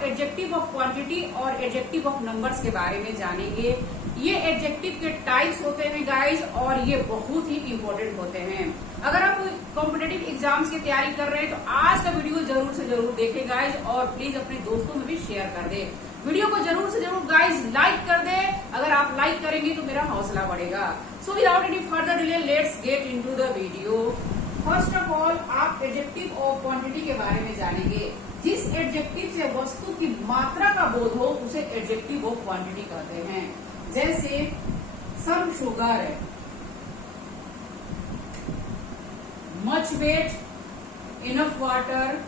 आप adjective of quantity और adjective of numbers के बारे में जानेंगे। ये एडजेक्टिव के टाइप्स होते हैं गाइज, और ये बहुत ही इंपॉर्टेंट होते हैं। अगर आप कॉम्पिटेटिव एग्जाम्स की तैयारी कर रहे हैं तो आज का वीडियो जरूर से जरूर देखें गाइज, और प्लीज अपने दोस्तों में भी शेयर कर दे। वीडियो को जरूर से जरूर गाइज लाइक कर दे। अगर आप लाइक करेंगे तो मेरा हौसला बढ़ेगा। So without any further delay let's get into the video. First of all आप एडजेक्टिव ऑफ क्वांटिटी के बारे में जानेंगे। जिस एडजेक्टिव से वस्तु की मात्रा का बोध हो उसे एडजेक्टिव ऑफ क्वांटिटी कहते हैं। जैसे some sugar, much wheat, enough water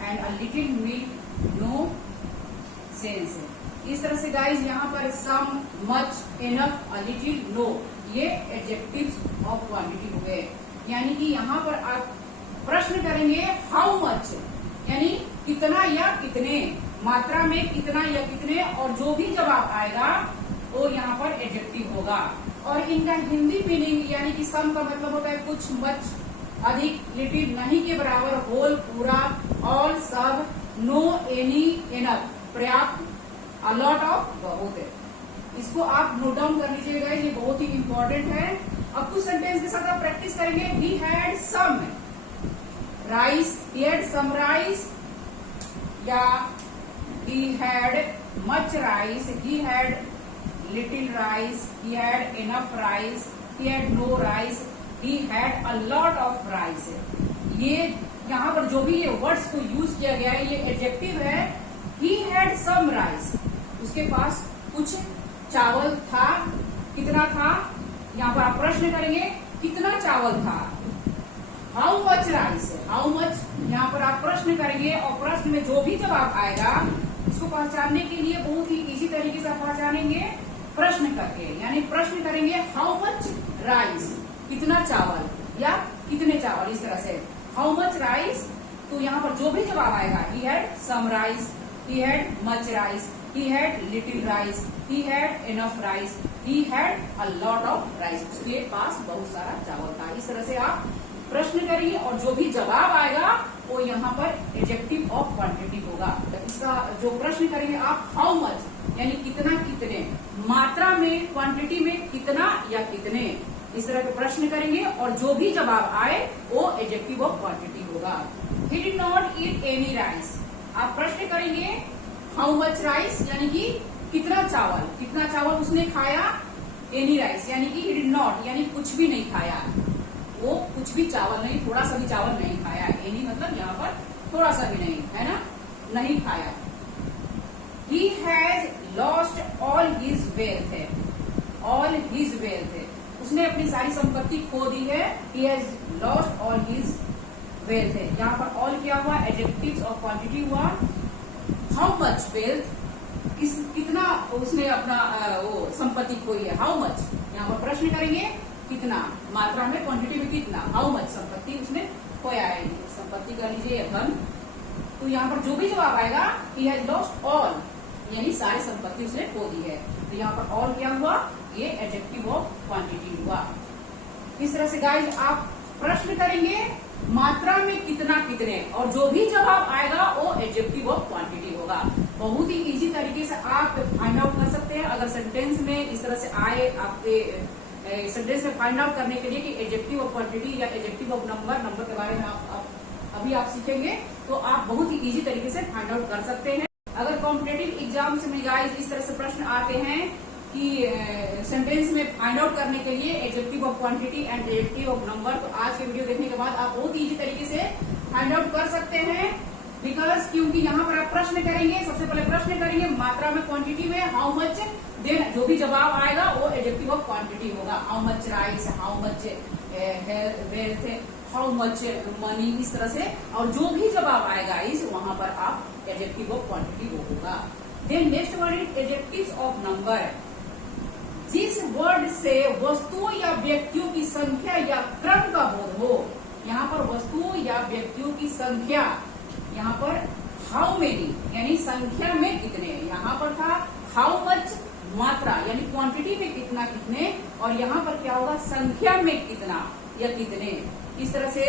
and a little milk, no sense. इस तरह से गाइज यहाँ पर some, much, enough, a little, no ये एडजेक्टिव्स ऑफ क्वांटिटी हो गए। यानी कि यहाँ पर आप प्रश्न करेंगे हाउ मच, यानी कितना या कितने, मात्रा में कितना या कितने, और जो भी जवाब आएगा वो यहाँ पर एडजेक्टिव होगा। और इनका हिंदी मीनिंग यानी कि सम का मतलब होता है कुछ, मच अधिक, लिटिल नहीं के बराबर, होल पूरा, ऑल सब, नो एनी एनफ पर्याप्त, अ लॉट ऑफ बहुत है। इसको आप नोट डाउन कर लीजिएगा, ये बहुत ही इंपॉर्टेंट है। अब कुछ सेंटेंस के साथ आप प्रैक्टिस करेंगे। He had some rice, he had some rice, या he had much rice, he had little rice, he had enough rice, he had no rice, he had a lot of rice। ये यहाँ पर जो भी ये words को use किया गया है ये एडजेक्टिव है। he had some rice, उसके पास कुछ चावल था। कितना था, यहाँ पर आप प्रश्न करेंगे कितना चावल था। How much rice, how much यहाँ पर आप प्रश्न करेंगे, और प्रश्न में जो भी जवाब आएगा इसको पहचानने के लिए बहुत ही इजी तरीके से पहचानेंगे प्रश्न करके। यानी प्रश्न करेंगे हाउ मच राइस, कितना चावल या कितने चावल, इस तरह से हाउ मच राइस। तो यहाँ पर जो भी जवाब आएगा, he had some rice, he had much rice, he had little rice, he had enough rice, he had a lot of rice, उसके पास बहुत सारा चावल था। इस तरह से आप प्रश्न करिए और जो भी जवाब आएगा वो यहाँ पर एडजेक्टिव ऑफ क्वांटिटी होगा। इसका जो प्रश्न करेंगे आप हाउ मच यानी कितना कितने, मात्रा में, क्वांटिटी में कितना या कितने, इस तरह के प्रश्न करेंगे और जो भी जवाब आए वो एडजेक्टिव ऑफ क्वांटिटी होगा। He did not eat any rice, आप प्रश्न करेंगे हाउ मच राइस यानी कि कितना चावल, कितना चावल उसने खाया। एनी राइस यानी कि ही डिड नॉट यानी कुछ भी नहीं खाया, वो कुछ भी चावल नहीं, थोड़ा सा भी चावल नहीं खाया। एनी मतलब यहाँ पर थोड़ा सा भी नहीं, है ना, नहीं खाया। He has lost all his wealth है, ऑल हिज वेल्थ है, उसने अपनी सारी संपत्ति खो दी है। He has lost all his wealth है, यहाँ पर ऑल क्या हुआ, एडजेक्टिव्स ऑफ क्वांटिटी हुआ। हाउ मच वेल्थ, कितना उसने अपना वो संपत्ति खोई है। हाउ मच यहाँ पर प्रश्न करेंगे कितना, मात्रा में, क्वांटिटी में कितना। हाउ मच संपत्ति उसने खोया है, संपत्ति कर लीजिए या धन। तो यहाँ पर जो भी जवाब आएगा ही हैज लॉस्ट ऑल यानी सारी संपत्ति उसने खो दी है। तो यहाँ पर ऑल क्या हुआ, ये एडजेक्टिव ऑफ क्वांटिटी हुआ। इस तरह से गाइस आप प्रश्न करेंगे मात्रा में कितना कितने, और जो भी जवाब आएगा वो एडजेक्टिव ऑफ क्वांटिटी होगा। बहुत ही इजी तरीके से आप फाइंड आउट कर सकते हैं। अगर सेंटेंस में इस तरह से आए आपके सेंटेंस में फाइंड आउट करने के लिए कि एडजेक्टिव ऑफ क्वांटिटी या एडजेक्टिव ऑफ नंबर, नंबर के बारे में अभी आप सीखेंगे तो आप बहुत ही इजी तरीके से फाइंड आउट कर सकते हैं। अगर कॉम्पिटेटिव एग्जाम्स में गाइस इस तरह से प्रश्न आते हैं कि सेंटेंस में फाइंड आउट करने के लिए adjective of quantity and adjective of number, तो आज के वीडियो देखने के बाद आप बहुत इजी तरीके से फाइंड आउट कर सकते हैं। बिकॉज क्योंकि यहाँ पर आप प्रश्न करेंगे, सबसे पहले प्रश्न करेंगे मात्रा में, क्वांटिटी में, हाउ मच, देन जो भी जवाब आएगा वो एडजेक्टिव ऑफ क्वांटिटी होगा। How much rice, how much wealth, how much money, इस तरह से, और जो भी जवाब आएगा इस वहां पर आप एडजेक्टिव ऑफ क्वांटिटी वो होगा। Then next word is adjectives of number. जिस वर्ड से वस्तुओं या व्यक्तियों की संख्या या क्रम का बोध हो, यहाँ पर वस्तुओं या व्यक्तियों की संख्या, यहाँ पर हाउ मेनी यानी संख्या में कितने, यहाँ पर था हाउ मच मात्रा यानी क्वांटिटी में कितना कितने, और यहाँ पर क्या होगा संख्या में कितना या कितने। इस तरह से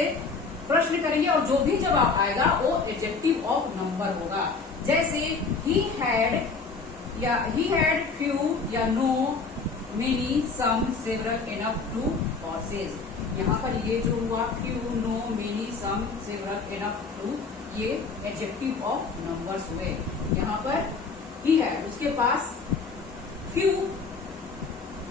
प्रश्न करेंगे और जो भी जवाब आएगा वो एडजेक्टिव ऑफ नंबर होगा। जैसे ही हैड या ही हैड फ्यू या no many some several enough two horses. यहाँ पर ये जो हुआ few no many some several enough two, ये एडजेक्टिव ऑफ नंबर्स हुए। यहाँ पर ही हैड, उसके पास few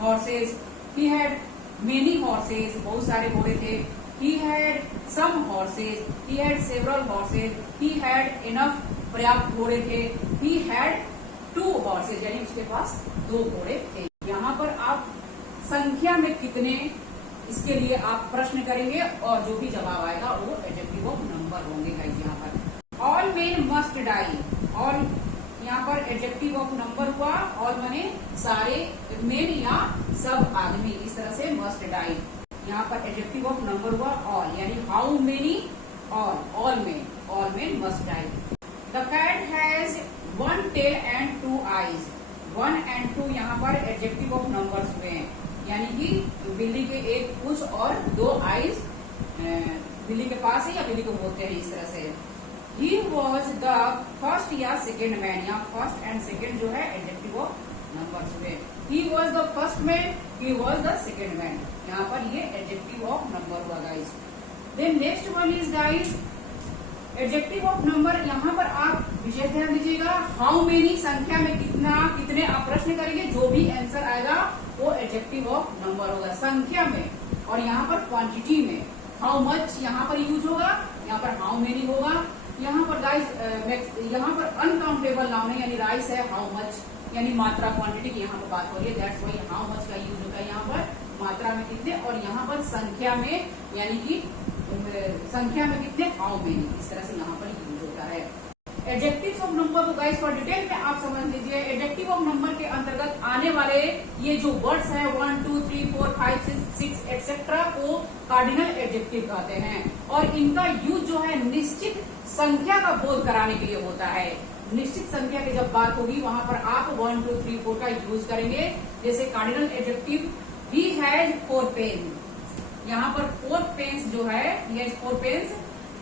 horses, he had many horses, बहुत सारे घोड़े थे। He had some horses, he had several horses, he had enough, पर्याप्त घोड़े थे। ही हैड टू हॉर्सेज, यानी उसके पास 2 घोड़े थे। यहाँ पर आप संख्या में कितने, इसके लिए आप प्रश्न करेंगे और जो भी जवाब आएगा वो एडजेक्टिव ऑफ नंबर होंगे गाइस। यहाँ पर all men must die, all यहाँ पर एडजेक्टिव ऑफ नंबर हुआ, ऑल माने सारे, मेन या सब आदमी, इस तरह से मस्ट डाई। यहाँ पर एडजेक्टिव ऑफ नंबर हुआ ऑल, यानी how many, all men must die. The cat has 1 tail and 2 eyes, 1 and 2 यहाँ पर एडजेक्टिव ऑफ नंबर्स हुए हैं, यानी कि बिल्ली के एक पूंछ और 2 आईज बिल्ली के पास है या बिल्ली को बोलते हैं इस तरह से। ही वॉज द फर्स्ट या सेकेंड मैन, यहाँ फर्स्ट एंड सेकेंड जो है एडजेक्टिव ऑफ नंबर्स हुए। He was the first man, he was the second man, यहाँ पर ये एडजेक्टिव ऑफ नंबर हुआ guys. Then next one is guys adjective of number. यहाँ पर आप विशेष ध्यान दीजिएगा, हाउ मेनी संख्या में कितना, कितने आप प्रश्न करेंगे, जो भी आंसर आएगा वो एडजेक्टिव ऑफ नंबर होगा संख्या में। और यहाँ पर क्वांटिटी में हाउ मच यहाँ पर यूज होगा, यहाँ पर हाउ मेनी होगा। यहाँ पर गाइस यहाँ पर अनकाउंटेबल नाउन है, यानी राइस है, हाउ मच यानी मात्रा, क्वांटिटी की यहाँ पर बात हो रही है, दैट्स व्हाई हाउ मच का यूज होता है यहाँ पर मात्रा में कितने, और यहाँ पर संख्या में यानी कि संख्या में कितने, हाउ मेनी, इस तरह से यहाँ पर यूज होता है। एडजेक्टिव्स ऑफ नंबर को गाइस फॉर डिटेल में आप समझ लीजिए। एडजेक्टिव ऑफ नंबर के अंतर्गत आने वाले ये जो वर्ड्स हैं 1 2 3 4 5 6 एक्सेट्रा को कार्डिनल एडजेक्टिव कहते हैं, और इनका यूज जो है निश्चित संख्या का बोध कराने के लिए होता है। निश्चित संख्या की जब बात होगी वहां पर आप 1 2 3 4 का यूज करेंगे। जैसे cardinal adjective he has 4 pen, यहाँ पर 4 पेन्स जो है, ये 4 पेन्स,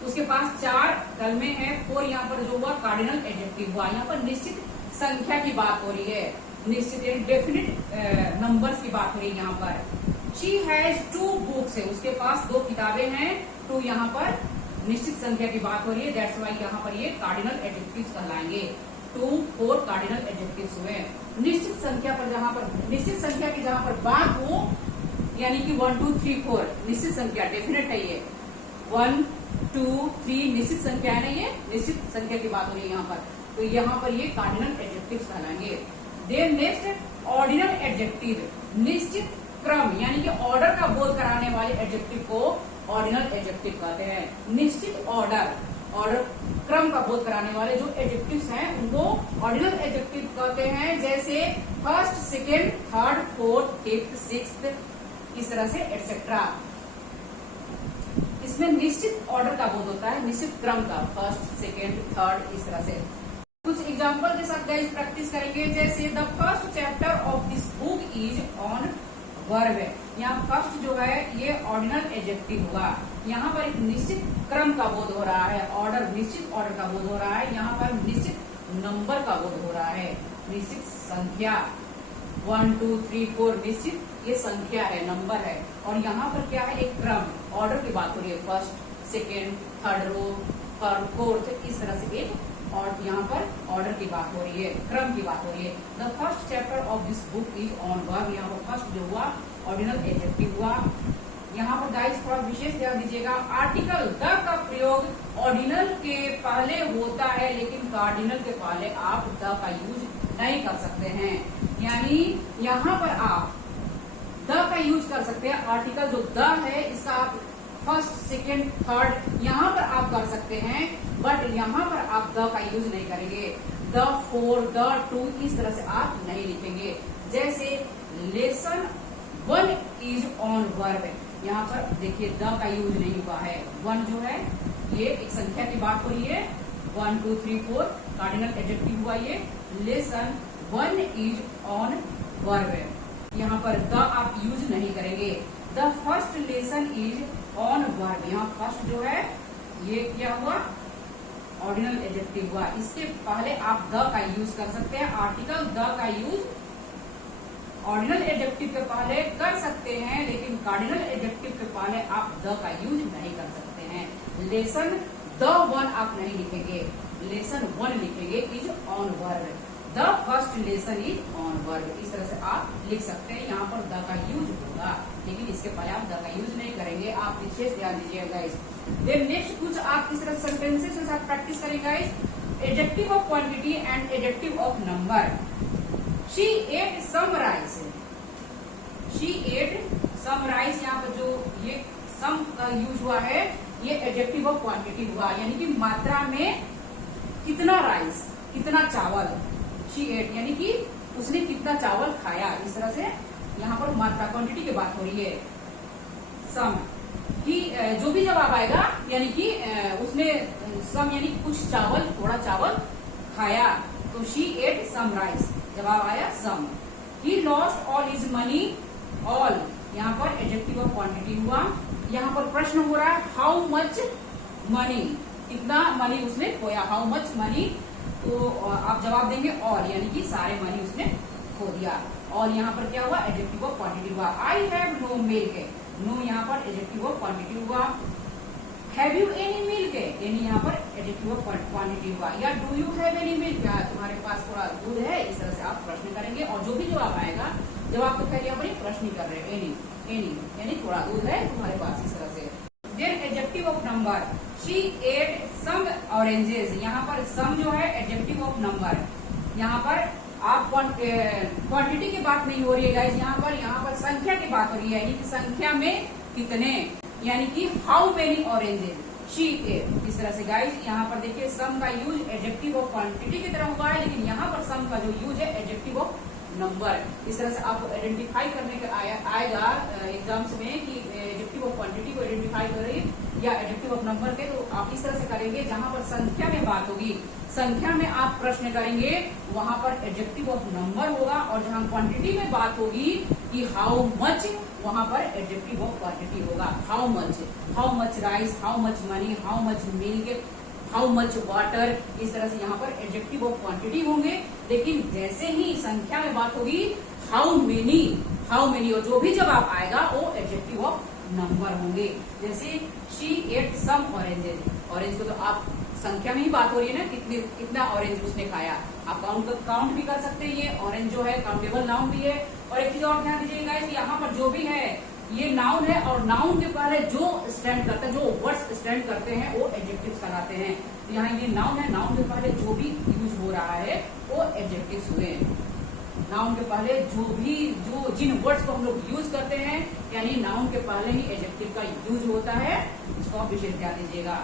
उसके पास 4 कलमे हैं, 4 यहाँ पर जो हुआ कार्डिनल एडजेक्टिव हुआ। यहाँ पर निश्चित संख्या की बात हो रही है, निश्चित डेफिनिट नंबर्स की बात हो रही है यहाँ पर। शी हैज 2 बुक्स है, उसके पास 2 किताबें हैं, 2 यहाँ पर निश्चित संख्या की बात हो रही है, दैट्स व्हाई यहाँ पर ये कार्डिनल एडजेक्टिव्स कहलाएंगे। 2 4 कार्डिनल एडजेक्टिव्स हुए। निश्चित संख्या पर जहाँ पर निश्चित संख्या की जहाँ पर बात हो, यानी कि 1 2 3 4 निश्चित संख्या, डेफिनेट है ये, 1 2 3 निश्चित संख्या है ना, ये निश्चित संख्या की बात हो रही है यहाँ पर, तो यहाँ पर ये कार्डिनल एडजेक्टिव्स कहलाएंगे। देन नेक्स्ट ऑर्डिनल एडजेक्टिव, निश्चित क्रम यानी कि ऑर्डर का बोध कराने वाले एडजेक्टिव को ऑर्डिनल एडजेक्टिव कहते हैं। निश्चित ऑर्डर क्रम का बोध कराने वाले जो एडजेक्टिव्स हैं उनको ऑर्डिनल एडजेक्टिव कहते हैं। जैसे first, second, third, fourth, fifth, sixth, इस तरह से एटसेट्रा। इसमें निश्चित ऑर्डर का बोध होता है, निश्चित क्रम का, फर्स्ट, सेकेंड, थर्ड, इस तरह से। कुछ एग्जाम्पल के साथ गाइस प्रैक्टिस करेंगे। जैसे the first chapter of this book is on verb, यहाँ फर्स्ट जो है ये ऑर्डिनल एडजेक्टिव हुआ। यहाँ पर एक निश्चित क्रम का बोध हो रहा है, ऑर्डर, निश्चित ऑर्डर का बोध हो रहा है। यहाँ पर निश्चित नंबर का बोध हो रहा है, निश्चित संख्या, 1 2 3 4 निश्चित ये संख्या है, नंबर है। और यहाँ पर क्या है, एक क्रम, ऑर्डर की बात हो रही है, first, second, third row, fourth, इस तरह से एक, और यहाँ पर ऑर्डर की बात हो रही है, क्रम की बात हो रही है। The first chapter of this book is on verb, यहाँ पर फर्स्ट जो हुआ ऑर्डिनल एडजेक्टिव हुआ। यहाँ पर गाइस थोड़ा विशेष ध्यान दीजिएगा, आर्टिकल द का प्रयोग ऑर्डिनल के पहले होता है, लेकिन कार्डिनल के पहले आप द का यूज नहीं कर सकते हैं। यानी यहाँ पर आप द का यूज कर सकते हैं, आर्टिकल जो द है इसका आप फर्स्ट, सेकेंड, थर्ड यहाँ पर आप कर सकते हैं, बट यहाँ पर आप द का यूज नहीं करेंगे। द 4, द 2 इस तरह से आप नहीं लिखेंगे। जैसे लेसन 1 इज ऑन वर्ब, यहाँ पर देखिए द का यूज नहीं हुआ है। 1 जो है ये एक संख्या की बात हो रही है, 1 2 3 4 कार्डिनल एडजेक्टिव हुआ ये। लेसन 1 इज ऑन वर्ब, यहाँ पर द आप यूज नहीं करेंगे। The first lesson is on verb, यहाँ फर्स्ट जो है ये क्या हुआ, ऑर्डिनल एडजेक्टिव हुआ। इसके पहले आप द का यूज कर सकते हैं। आर्टिकल द का यूज ऑर्डिनल एडजेक्टिव के पहले कर सकते हैं, लेकिन कार्डिनल एडजेक्टिव के पहले आप द का यूज नहीं कर सकते हैं। लेसन द वन आप नहीं लिखेंगे, लेसन वन लिखेंगे is on verb. The first lesson is on verb, इस तरह से आप लिख सकते हैं। यहाँ पर द का यूज होगा, लेकिन इसके पहले आप द का यूज नहीं करेंगे। आप विशेष ध्यान दीजिएगा गाइस। देन नेक्स्ट कुछ आप इस तरह सेंटेंसेस के साथ प्रैक्टिस करेंगे guys. Adjective of quantity and adjective of number. She ate some rice, she ate some rice, यहाँ पर जो ये सम का यूज हुआ है ये एडजेक्टिव ऑफ क्वांटिटी हुआ, यानी कि मात्रा में कितना राइस, कितना चावल। शी एट यानी कि उसने कितना चावल खाया, इस तरह से यहाँ पर मात्रा क्वांटिटी की बात हो रही है। सम कि जो भी जवाब आएगा यानी कि उसने सम यानी कुछ चावल, थोड़ा चावल खाया, तो शी एट सम राइस, जवाब आया some. He lost all his money, all यहाँ पर एडजेक्टिव ऑफ क्वांटिटी हुआ। यहाँ पर प्रश्न हो रहा है हाउ मच मनी, कितना मनी उसने खोया, हाउ मच मनी, तो आप जवाब देंगे ऑल, यानी कि सारे मनी उसने खो दिया। और यहाँ पर क्या हुआ, एडजेक्टिव ऑफ क्वांटिटी हुआ। I have no milk, no यहाँ पर एडजेक्टिव ऑफ क्वांटिटी हुआ। Have you any milk, any यहाँ पर एडजेक्टिव ऑफ क्वांटिटी हुआ। या do you have any milk, क्या तुम्हारे पास थोड़ा दूध है, इस तरह से आप प्रश्न करेंगे। और जो भी जवाब आएगा, जवाब तो पहले यहाँ पर प्रश्न ही कर रहे हैं, एनी एनी यानी थोड़ा दूध है तुम्हारे पास, इस तरह से। Then adjective of number. She ate some oranges, यहाँ पर सम जो है एडजेक्टिव ऑफ नंबर। यहाँ पर आप क्वांटिटी की बात नहीं हो रही है गाइस, यहाँ पर संख्या की बात हो रही है, यानी कि संख्या में कितने, यानी कि how many oranges she ate, इस तरह से गाइस। यहाँ पर देखिए सम का यूज एडजेक्टिव ऑफ क्वांटिटी की तरह हुआ है, लेकिन यहाँ पर सम का जो यूज है एडजेक्टिव ऑफ नंबर। इस तरह से आपको आइडेंटिफाई करने का आएगा एग्जाम्स में कि एडजेक्टिव ऑफ क्वांटिटी को आइडेंटिफाई करें या एडजेक्टिव ऑफ नंबर के, तो आप इस तरह से करेंगे। जहां पर संख्या में बात होगी, संख्या में आप प्रश्न करेंगे, वहां पर एडजेक्टिव ऑफ नंबर होगा। और जहां क्वांटिटी में बात होगी कि हाउ मच, वहां पर एडजेक्टिव ऑफ क्वांटिटी होगा। How much rice, how much money, how much milk, how much water, इस तरह से यहाँ पर एडजेक्टिव ऑफ क्वांटिटी होंगे। लेकिन जैसे ही संख्या में बात होगी हाउ मेनी, और जो भी जवाब आएगा वो एडजेक्टिव ऑफ नंबर होंगे। जैसे she ate some oranges, orange को तो आप संख्या में ही बात हो रही है ना, कितना ऑरेंज उसने खाया, आप काउंट भी कर सकते हैं। ये ऑरेंज जो है काउंटेबल नाउन भी है। और एक चीज और ध्यान दीजिएगा, यहाँ पर जो भी है ये नाउन है, और नाउन के पहले जो स्टैंड करता है, जो वर्ड्स स्टैंड करते हैं वो एडजेक्टिव्स कहलाते हैं। तो यहाँ ये नाउन है, नाउन के पहले जो भी यूज हो रहा है वो एडजेक्टिव्स हुए। नाउन के पहले जिन वर्ड्स को हम लोग यूज करते हैं, यानी नाउन के पहले ही एडजेक्टिव का यूज होता है, इसको आप विशेष ध्यान दीजिएगा।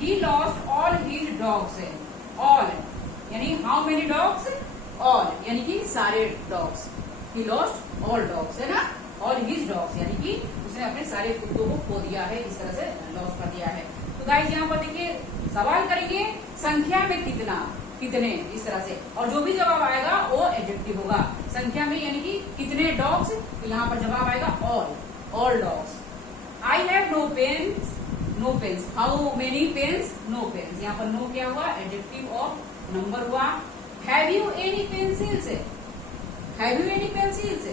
He lost all his dogs, all यानी हाउ मेनी डॉग्स, ऑल यानी कि सारे dogs. He lost all dogs है ना, all his dogs यानी कि उसने अपने सारे कुत्तों को खो दिया है, इस तरह से लॉस कर दिया है। तो गाइस यहाँ पर देखिए सवाल करेंगे संख्या में कितने, इस तरह से, और जो भी जवाब आएगा वो एडजेक्टिव होगा। संख्या में यानी कि कितने डॉग्स, तो यहाँ पर जवाब आएगा all dogs. I have no pens, no pens, how many pens, no pens, यहाँ पर नो क्या हुआ, एडजेक्टिव ऑफ नंबर हुआ। Have you any pencils, have you any pencils,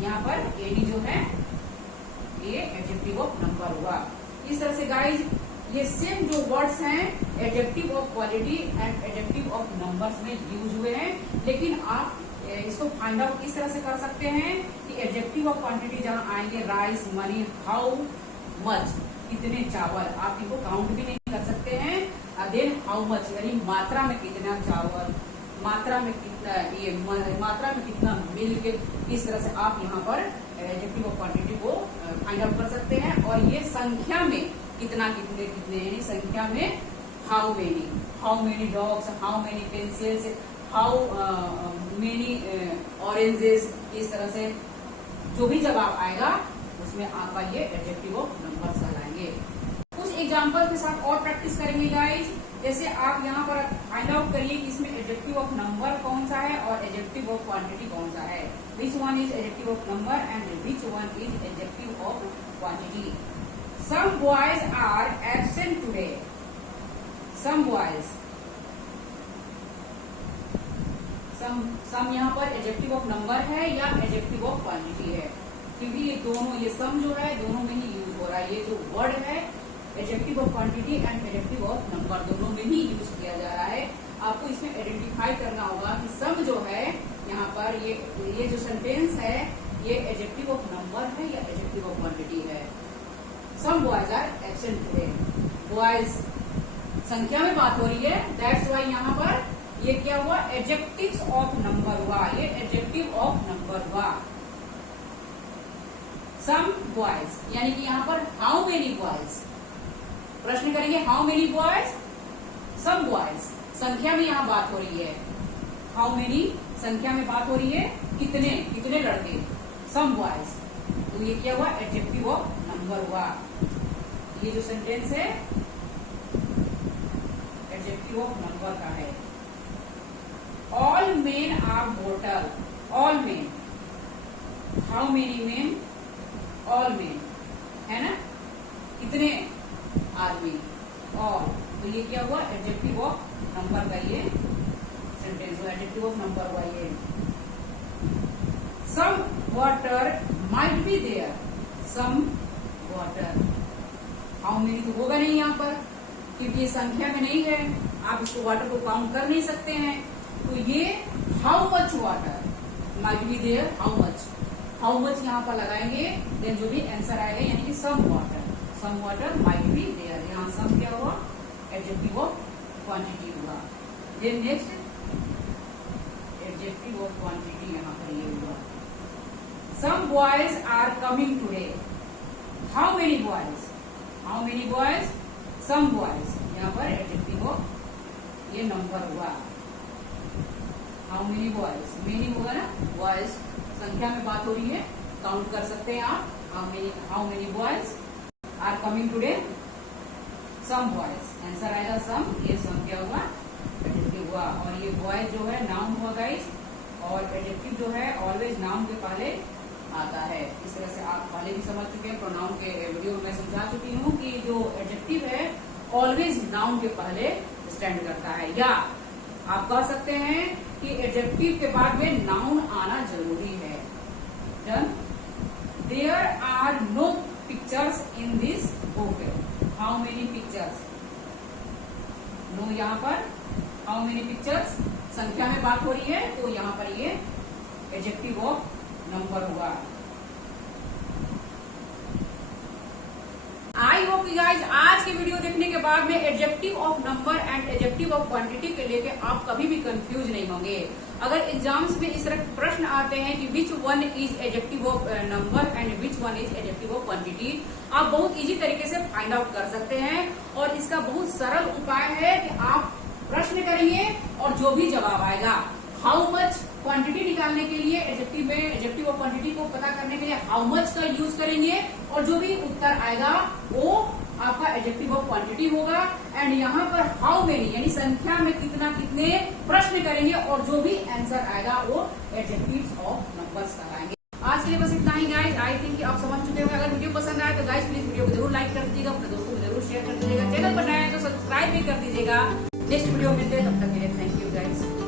यहाँ पर एनी जो है ये एडजेक्टिव ऑफ नंबर हुआ। इस तरह से गाइज ये सेम जो वर्ड्स हैं adjective of quality and adjective of numbers में यूज हुए हैं, लेकिन आप इसको फाइंड आउट इस तरह से कर सकते हैं कि एडजेक्टिव ऑफ क्वांटिटी जहां आएंगे राइस, मनी, हाउ मच, कितने चावल, आप इनको काउंट भी नहीं कर सकते हैं। देन हाउ मच यानी मात्रा में कितना चावल, मात्रा में कितना मिल्क, इस तरह से आप यहाँ पर एडजेक्टिव ऑफ क्वांटिटी को फाइंड आउट कर सकते हैं। और ये संख्या में कितने यानी संख्या में how many dogs, how many pencils, how many oranges, इस तरह से जो भी जवाब आएगा उसमें आपका ये एडजेक्टिव ऑफ नंबर्स कहलाएंगे। कुछ एग्जांपल के साथ और प्रैक्टिस करेंगे गाइज। जैसे आप यहाँ पर फाइंड आउट करिए कि इसमें एडजेक्टिव ऑफ नंबर कौन सा है और एडजेक्टिव ऑफ क्वांटिटी कौन सा है। Which one is adjective of number and which one is adjective of quantity. Some boys are absent today. Some boys सम यहाँ पर एडजेक्टिव ऑफ नंबर है या एडजेक्टिव ऑफ क्वांटिटी है, क्योंकि ये दोनों, ये सम जो है दोनों में ही यूज हो रहा है। ये जो वर्ड है adjective of quantity and adjective of number दोनों में ही यूज किया जा रहा है। आपको इसमें आइडेंटिफाई करना होगा कि सम जो है यहाँ पर ये जो सेंटेंस है ये एडजेक्टिव ऑफ नंबर है या एडजेक्टिव ऑफ क्वांटिटी है। Some boys are absent today, boys संख्या में बात हो रही है, दैट्स वाई यहाँ पर ये क्या हुआ, एडजेक्टिव्स ऑफ नंबर हुआ, ये एडजेक्टिव ऑफ नंबर हुआ। सम बॉयज यानी कि यहाँ पर हाउ मेनी बॉयज, प्रश्न करेंगे how many boys, some boys, संख्या में यहाँ बात हो रही है, हाउ मेनी संख्या में बात हो रही है, कितने कितने लड़के, सम बॉयज, तो ये क्या हुआ, एडजेक्टिव ऑफ नंबर हुआ। ये जो सेंटेंस है एडजेक्टिव ऑफ नंबर का है। All men are mortal, all men, how many men, all men, है ना, कितने आदमी, ऑल, तो ये क्या हुआ, एडजेक्टिव ऑफ नंबर का ये सेंटेंस हुआ, एडजेक्टिव ऑफ नंबर हुआ ये। Some water might be there, some water, how many तो होगा नहीं यहाँ पर क्योंकि ये संख्या में नहीं है, आप इसको वाटर को काउंट कर नहीं सकते हैं, तो ये how much water might be there, how much यहाँ पर लगाएंगे, देन जो भी आंसर आएगा यानी कि some water might be there, यहाँ सम क्या हुआ, एडजेक्टिव ऑफ क्वांटिटी हुआ। Then next adjective of quantity यहाँ पर ये हुआ। Some boys are coming today, how many boys, some boys, यहाँ पर एडजेक्टिव ऑफ ये नंबर हुआ। हाउ मेनी बॉयज, मेनी होगा ना, बॉयज संख्या में बात हो रही है, काउंट कर सकते हैं आप, how many boys are coming today, some boys, answer आएगा सम, ये सम क्या हुआ, एडजेक्टिव हुआ। और ये बॉयज जो है नाउन हुआ गाइस, और एडजेक्टिव जो है ऑलवेज नाउन के पहले आता है। इस तरह से आप पहले भी समझ चुके हैं, प्रोनाउन के वीडियो में मैं समझा चुकी हूँ कि जो एडजेक्टिव है ऑलवेज नाउन के पहले स्टैंड करता है, या आप कह सकते हैं कि एडजेक्टिव के बाद में नाउन आना जरूरी है। Done. There are no pictures in this book, how many pictures, no यहाँ पर, हाउ मेनी पिक्चर्स संख्या में बात हो रही है, तो यहाँ पर ये एडजेक्टिव ऑफ नंबर हुआ। आई होप कि गाइज आज की वीडियो देखने के बाद में adjective of number and adjective of quantity के लेके आप कभी भी कंफ्यूज नहीं होंगे। अगर एग्जाम्स में इस तरह प्रश्न आते हैं कि which one is adjective of number and which one is adjective of quantity, आप बहुत इजी तरीके से फाइंड आउट कर सकते हैं। और इसका बहुत सरल उपाय है कि आप प्रश्न करेंगे और जो भी जवाब आएगा, हाउ मच क्वांटिटी निकालने के लिए एडजेक्टिव में एडजेक्टिव ऑफ क्वांटिटी को पता करने के लिए हाउ मच का यूज करेंगे, और जो भी उत्तर आएगा वो आपका एडजेक्टिव ऑफ क्वांटिटी होगा। एंड यहाँ पर हाउ मेनी यानी संख्या में कितना, कितने प्रश्न करेंगे, और जो भी आंसर आएगा वो एडजेक्टिव्स ऑफ नंबर्स कहलाएंगे। आज के लिए बस इतना ही गाइस, आई थिंक आप समझ चुके होंगे। अगर वीडियो पसंद आए तो गाइस प्लीज वीडियो को जरूर लाइक कर दीजिएगा, अपने दोस्तों को जरूर शेयर कर दीजिएगा, चैनल पर नए हैं तो सब्सक्राइब भी कर दीजिएगा। नेक्स्ट वीडियो मिलते हैं, तब तक के लिए थैंक यू गाइस।